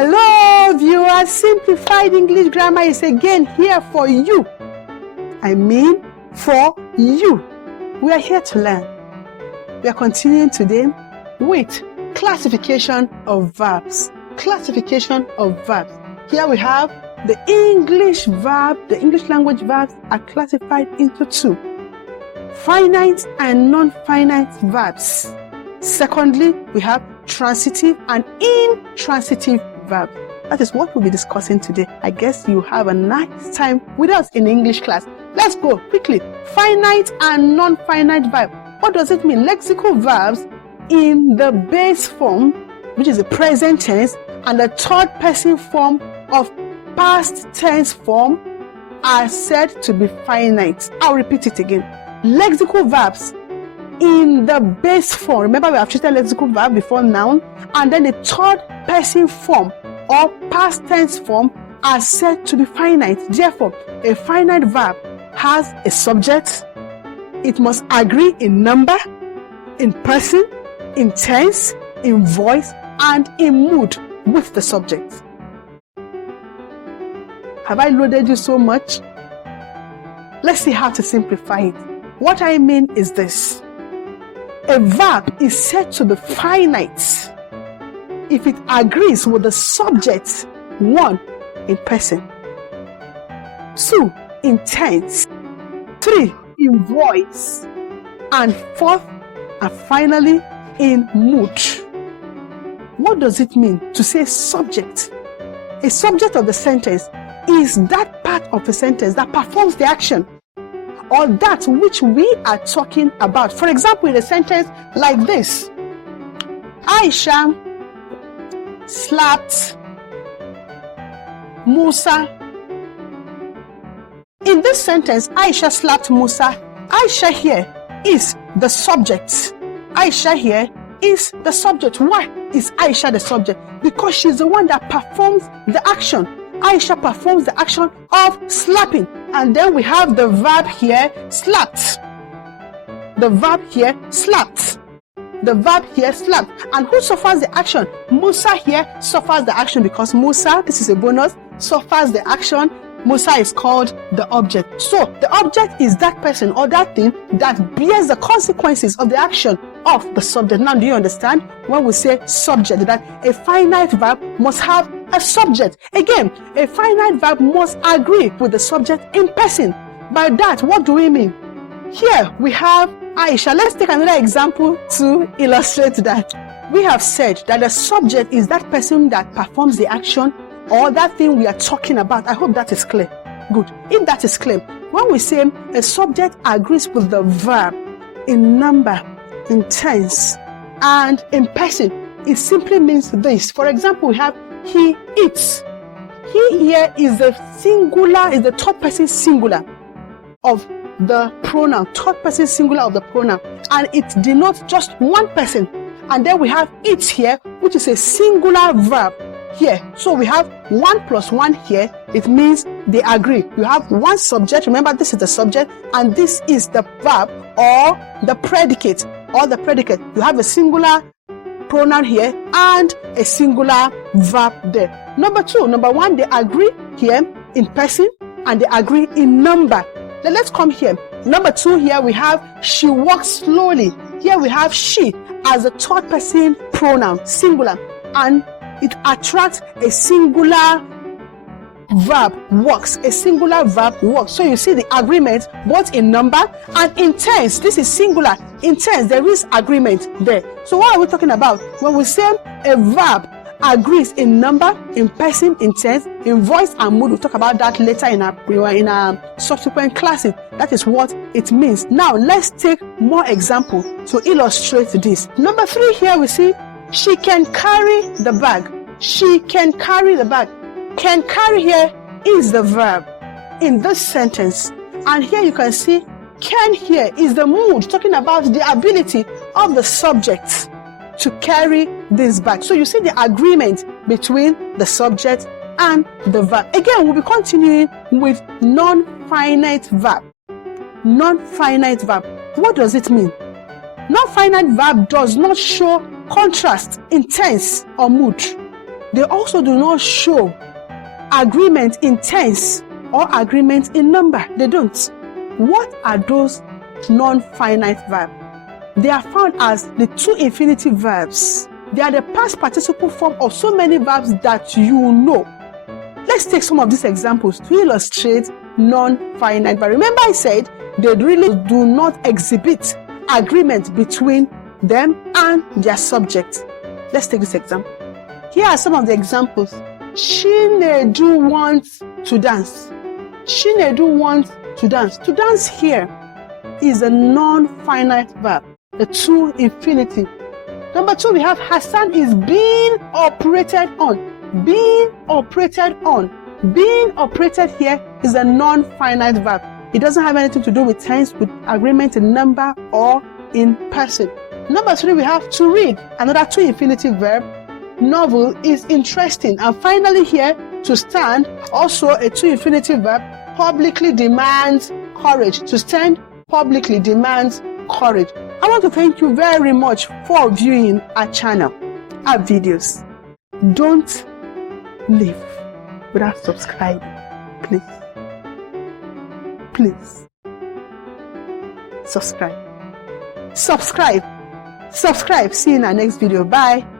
Hello viewers, Simplified English Grammar is again here for you. I mean for you. We are here to learn. We are continuing today with classification of verbs. Classification of verbs. Here we have the English verb. The English language verbs are classified into two: finite and non-finite verbs. Secondly, we have transitive and intransitive verbs. That is what we'll be discussing today. I guess you have a nice time with us in English class. Let's go quickly. Finite and non-finite verb. What does it mean? Lexical verbs in the base form, which is the present tense, and the third person form of past tense form are said to be finite. I'll repeat it again. Lexical verbs in the base form. Remember, we have treated lexical verb before noun, and then the third person form or past tense form are said to be finite. Therefore, a finite verb has a subject. It must agree in number, in person, in tense, in voice, and in mood with the subject. Have I loaded you so much? Let's see how to simplify it. What I mean is this: a verb is said to be finite if it agrees with the subject, 1, in person, 2, in tense, 3, in voice, and 4th and finally in mood. What does it mean to say subject? A subject of the sentence is that part of the sentence that performs the action, or that which we are talking about. For example, in a sentence like this: Aisha slapped Musa. In this sentence, Aisha slapped Musa. Aisha here is the subject. Aisha here is the subject. Why is Aisha the subject? Because she's the one that performs the action. Aisha performs the action of slapping. And then we have the verb here, slapped. The verb here, slapped. The verb here, slapped. And who suffers the action? Musa here suffers the action, because Musa, this is a bonus, suffers the action. Musa is called the object. So the object is that person or that thing that bears the consequences of the action of the subject. Now, do you understand? When we say subject, that a finite verb must have a subject. Again, a finite verb must agree with the subject in person. By that, what do we mean? Here we have Aisha. Let's take another example to illustrate that. We have said that the subject is that person that performs the action or that thing we are talking about. I hope that is clear. Good. If that is clear, when we say a subject agrees with the verb in number, in tense, and in person, it simply means this. For example, we have he eats. He here is the singular, is the third person singular of the pronoun, third person singular of the pronoun, and it denotes just one person. And then we have it here, which is a singular verb here. So we have 1 plus 1 here. It means they agree. You have one subject. Remember, this is the subject, and this is the verb or the predicate. You have a singular pronoun here and a singular verb there. Number 1, they agree here in person and they agree in number. Then let's come here. Number 2, here we have she walks slowly. Here we have she as a third person pronoun, singular, and it attracts a singular verb, walks. A singular verb, walks. So you see the agreement both in number and in tense. This is singular. In tense, there is agreement there. So what are we talking about? When we say a verb agrees in number, in person, in tense, in voice and mood, we'll talk about that later in our subsequent classes. That is what it means. Now, let's take more examples to illustrate this. Number 3, here we see she can carry the bag. She can carry the bag. Can carry here is the verb in this sentence. And here you can see can here is the mood, talking about the ability of the subject to carry this bag. So you see the agreement between the subject and the verb. Again, we'll be continuing with non-finite verb. Non-finite verb. What does it mean? Non-finite verb does not show contrast in tense or mood. They also do not show agreement in tense or agreement in number. They don't. What are those non-finite verbs? They are found as the two infinitive verbs. They are the past participle form of so many verbs that you know. Let's take some of these examples to illustrate non-finite verbs. Remember I said they really do not exhibit agreement between them and their subject. Let's take this example. Here are some of the examples. Chinedu wants to dance. Chinedu wants to dance. To dance here is a non-finite verb, the two infinitive. Number 2, we have Hassan is being operated on. Being operated on. Being operated here is a non-finite verb. It doesn't have anything to do with tense, with agreement in number or in person. Number 3, we have to read, another two infinitive verb. Novel is interesting. And finally here, to stand, also a two infinitive verb. Publicly demands courage. To stand publicly demands courage. I want to thank you very much for viewing our channel, our videos. Don't leave without subscribing, please. Please. Subscribe. Subscribe. Subscribe. See you in our next video. Bye.